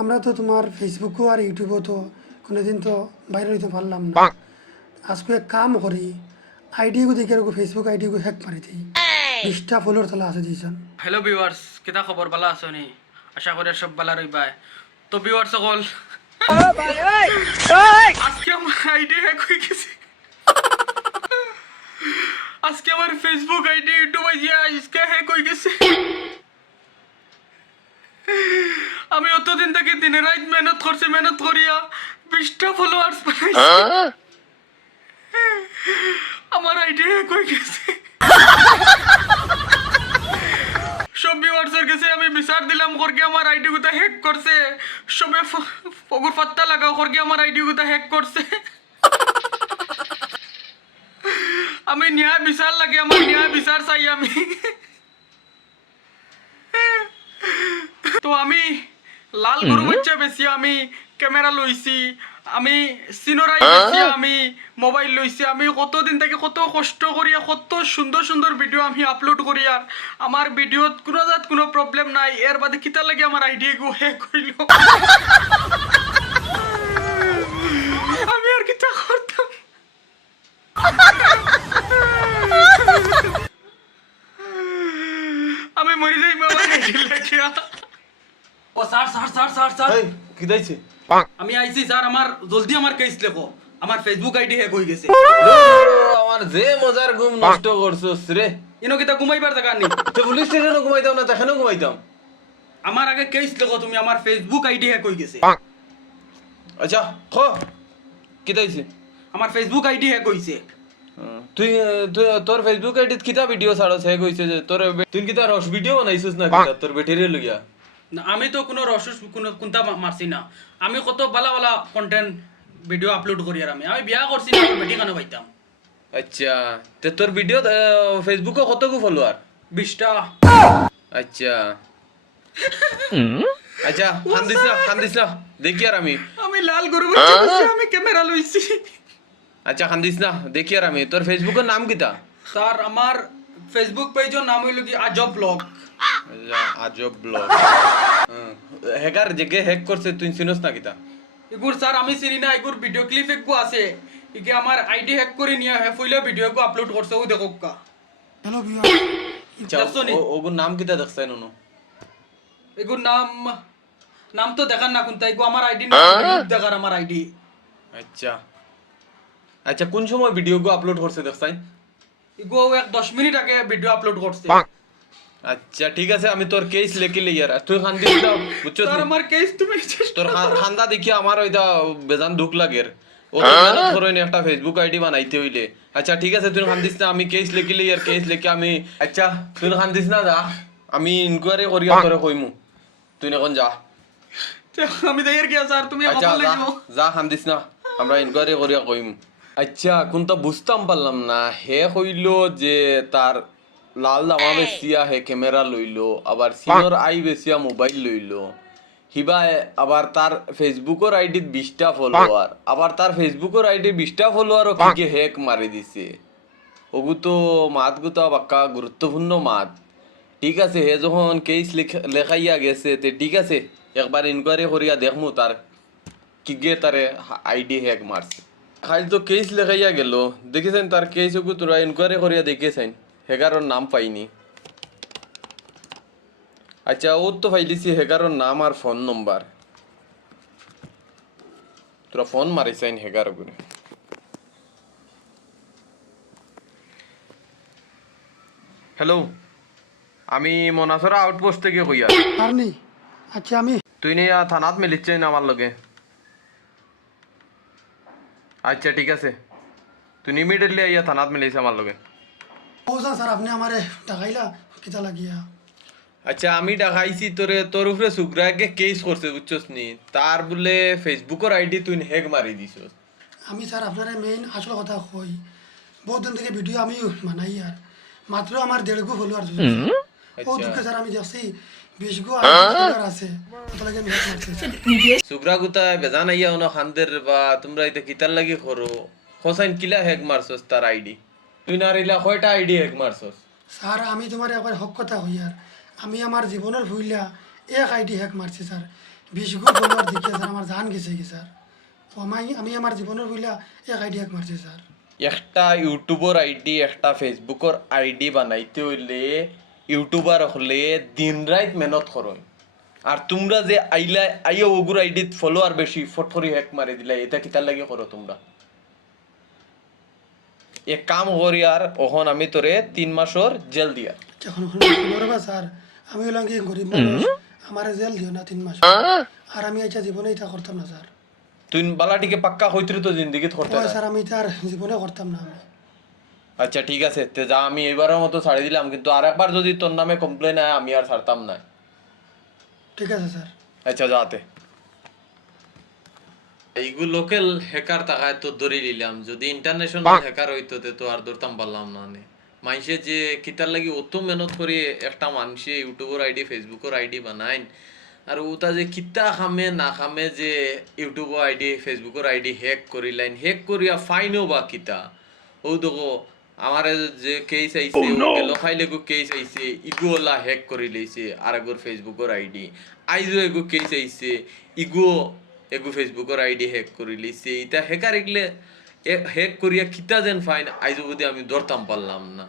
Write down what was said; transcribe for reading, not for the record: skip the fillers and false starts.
আমরা তো তোমার ফেসবুকও আর ইউটিউবও তো কোনোদিন তো বাইরে হইতে পারলাম না। আজকে এক কাম করি, আইডিগু দেখে ফেসবুক আইডিগু হ্যাক মারি দিই। 20টা ফলোয়ার তালা আছে দিয়েছেন। হ্যালো ভিউয়ার্স, কিতা খবর? ভালো আছো নি? আশা করি সব ভালো রইবাই। তো ভিউয়ার্স সকল, আজকে আমার আইডি হ্যাক হয়ে গেছে। আজকে আমার ফেসবুক আইডি, ইউটিউব আইডি আজকে হ্যাক হয়ে গেছে। আমি অতদিন থেকে দিনে রাত মেহনত করিয়া 20টা ফলোয়ার্স বানাইছি। আমার আইডি হ্যাক হয়ে গেছে। সব ভিউয়ার্সের কাছে আমি বিচার দিলাম করকে আমার আইডি গুতা হ্যাক করছে। সবে ফগুর পাত্তা লাগাও করকে আমার আইডি গুতা হ্যাক করছে। আমি ন্যায় বিচার লাগে, আমার ন্যায় বিচার চাই আমি। তো আমি লাল গরু বাচ্চা বেশি আমি ক্যামেরা লইছি, আমি সিনোরাই বেশি আমি মোবাইল লইছি। আমি কতদিন থেকে কত কষ্ট করিয়া কত সুন্দর সুন্দর ভিডিও আমি আপলোড করি, আর আমার ভিডিওত কোনো প্রবলেম নাই। এর বাদে কিতা লাগে আমার আইডি গো হ্যাক হইল। আমি আর কিতা করতাম? আমি মরি যাই আমার আইডি লাগিয়া। ও sir sir sir sir sir কি দাইছে? আমি আইছি স্যার, আমার জলদি আমার কেস লেখো। আমার ফেসবুক আইডি হ্যাক হয়ে গেছে। আমার যে মজার ঘুম নষ্ট করছস রে। ইনো কিতা ঘুমাইবার জায়গা নেই। তো পুলিশ স্টেশনে ঘুমাইতাম না, তখনও ঘুমাইতাম। আমার আগে কেস লেখো তুমি, আমার ফেসবুক আইডি হ্যাক হয়ে গেছে। আচ্ছা খ কি দাইছে? আমার ফেসবুক আইডি হ্যাক হইছে। তুই তোর ফেসবুক আইডিত কিতা ভিডিও ছাড়ছ হ্যাক হইছে যে? তোর তুই কিতা রস ভিডিও বানাইছস না কিতা তোর বেটিরে লইয়া? না, আমি তো কোনো রসুস কোনটা মারছি না। আমি কত বালা বালা কন্টেন্ট ভিডিও আপলোড করি, আর আমি বিয়া করছি না, আমার বেটি কেন পাইতাম। আচ্ছা তে তোর ভিডিও ফেসবুকে কতগু ফলোয়ার? 20টা। আচ্ছা আচ্ছা খান্দিস না দেখি আর আমি। আমি লাল গরু বাচ্চা বেশি আমি ক্যামেরা লইছি। আচ্ছা খান্দিস না দেখি আর আমি। তোর ফেসবুকের নাম কিতা? স্যার আমার ফেসবুক পেজের নাম হইল কি আজব ব্লগ। আজব ব্লগ। হ্যাকার যে হ্যাক করছে তুই চিনস না কিতা? এগুর স্যার আমি চিনি না, এগুর ভিডিও ক্লিপ একগু আছে। ইকে আমার আইডি হ্যাক করে নিয়ে ফইলে ভিডিও একগু আপলোড করছে, ও দেখো কা। হ্যালো ভিউয়ার, আচ্ছা ওগুর নাম কিতা দেখছেন নুনো? এগুর নাম তো দেখার না কোনটা, এগু আমার আইডি নাম দেখার আমার আইডি। আচ্ছা আচ্ছা কোন সময় ভিডিও গো আপলোড করছে দেখছাই? এগু এক 10 মিনিট আগে ভিডিও আপলোড করছে। আচ্ছা ঠিক আছে, আমি তোর কেস লেখি লই আর তুই খান্দিস না বুঝছস? স্যার আমার কেস তুমি তোর খান্দা দেখি আমার ওইটা বেজান দুঃখ লাগের। ও তো মেহনত করইনি একটা ফেসবুক আইডি বানাইতে হইলে। আচ্ছা ঠিক আছে তুই খান্দিস না, আমি কেস লেখি লই আর কেস লেখি আমি। আচ্ছা তুই খান্দিস না, যা আমি ইনকোয়ারি করিয়া তোরে কইমু। তুই এখন যা। আমি দেয়ার কি স্যার, তুমি আচ্ছা খবর যা লইও। যা খান্দিস না, আমরা ইনকোয়ারি করিয়া কইমু। আচ্ছা কোনটা বুঝতাম পারলাম না, হে কইল যে তার লাল জামা বেচিয়া হে ক্যামেরা লইলো, আবার সিনোর আই বেচিয়া মোবাইল লইলো। হিবা আবার তার ফেসবুকের আইডিত 20টা ফলোয়ার, আবার তার ফেসবুকের আইডি 20টা ফলোয়ারও কি হ্যাক মারি দিছে। ওগু তো মাত গুতা বাক্কা গুরুত্বপূর্ণ মাত। ঠিক আছে হে যখন কেস লেখাইয়া গেছে তে ঠিক আছে, একবার ইনকোয়ারি করিয়া দেখমু তার কি গে তারে আইডি হ্যাক মারছে। খালি তো কেস লেখাইয়া গেল, দেখেছেন তার কেস ওগু তোরা ইনকোয়ারি করিয়া দেখেছেন, হেগারোর নাম পাইনি। আচ্ছা ওর তো পাইলিছি হেগারোর নাম আর ফোন নম্বর। তোরা ফোন মারিসাইন হেগার করে। হ্যালো, আমি মনাসরা আউটপোস্ট থেকে কইয়া। আর নেই। আচ্ছা আমি তুই নিয়ে থানাত মিলিচ্ছেন আমার লগে। আচ্ছা ঠিক আছে, তুই ইমিডিয়েটলি আইয়া থানাত মিলিস আমার লগে। বলছেন স্যার আপনি আমারে টাকাইলা কিতা লাগিয়া। আচ্ছা আমি দেখাইছি তোরে, তোর উপরে সুগ্রাকে কেস করছে বুঝছস নি, তার বলে ফেসবুকের আইডি তুই হ্যাক মারি দিছস। আমি স্যার আপনারা মেইন আসল কথা কই, বহুত দিন থেকে ভিডিও আমি বানাই, আর মাত্র আমার 1.5 ফলোয়ার আছে। ও দুঃখে স্যার আমি দেখছি 20 গো আছে, কত লাগে আমি হ্যাক মারছি। সুগ্রা গুতা বেজান আইয়া ওনা খানদের বা তোমরা এটা কিতার লাগি করো হোসাইন কিলা হ্যাক মারছস তার আইডি? তুই না রিলা কয়টা আইডি হ্যাক মারছস? স্যার আমি তোমার একবার হক কথা হই, আর আমি আমার জীবনের ভুইলা এক আইডি হ্যাক মারছি স্যার। 20 গো ফলোয়ার দেখে স্যার আমার জান গেছে কি স্যার ও আমি আমার জীবনের বইলা এক আইডিয়া মারছি স্যার একটা ইউটিউবের আইডি একটা ফেসবুকের আইডি বানাইতে হইলে ইউটিউবার হলে দিন রাত মেহনত করুন আর তোমরা যে আইলা আইও ওগুর আইডিত ফলোয়ার বেশি ফটফরি হ্যাক মারি দিলা এটা কিতার লাগে করো তোমরা এ কাম করি আর ওখন আমি তোরে 3 মাসের জেল দিয়া যখন শুনবা স্যার আমি হলাম কি গরিব মানুষ আমার জেল দিও না 3 মাস আর আমি আচ্ছা জীবনে এটা করতাম না স্যার তুই বালাটিকে পাক্কা হইতরি তো জিন্দিগিত করতে ওই না স্যার আমি তার জীবনে করতাম না আমি আচ্ছা ঠিক আছে তে যা আমি এবারের মতো ছাড়ি দিলাম কিন্তু আরেকবার যদি তোর নামে কমপ্লেন হয় আমি আর ছাড়তাম না ঠিক আছে স্যার আচ্ছা যাতে এইগুলো লোকাল হ্যাকার টাকায় তো ধরে নিলাম যদি ইন্টারন্যাশনাল হ্যাকার হইতো তে তো আর ধরতাম পারলাম না নে মাইসে যে কিতার লাগি অত মেহনত করে একটা মানুষে ইউটিউবের আইডি ফেসবুকের আইডি বানাইন আর ওটা যে কিতা খামে না খামে যে ইউটিউবের আইডি ফেসবুকের আইডি হ্যাক করিলাইন হ্যাক করিয়া ফাইনও বা কিতা ও দেখো আমার যে কেস আইছে লোকাইলে গো কেস আইছে ইগোলা হ্যাক করি লইছে আর একবার ফেসবুকের আইডি আইজো এগো কেস আইছে ইগো এগো ফেসবুকের আইডি হ্যাক করি লইছে এটা হ্যাকার এগলে হ্যাক করিয়া কিতা যেন ফাইন আইজো বুঝি আমি ধরতাম পারলাম না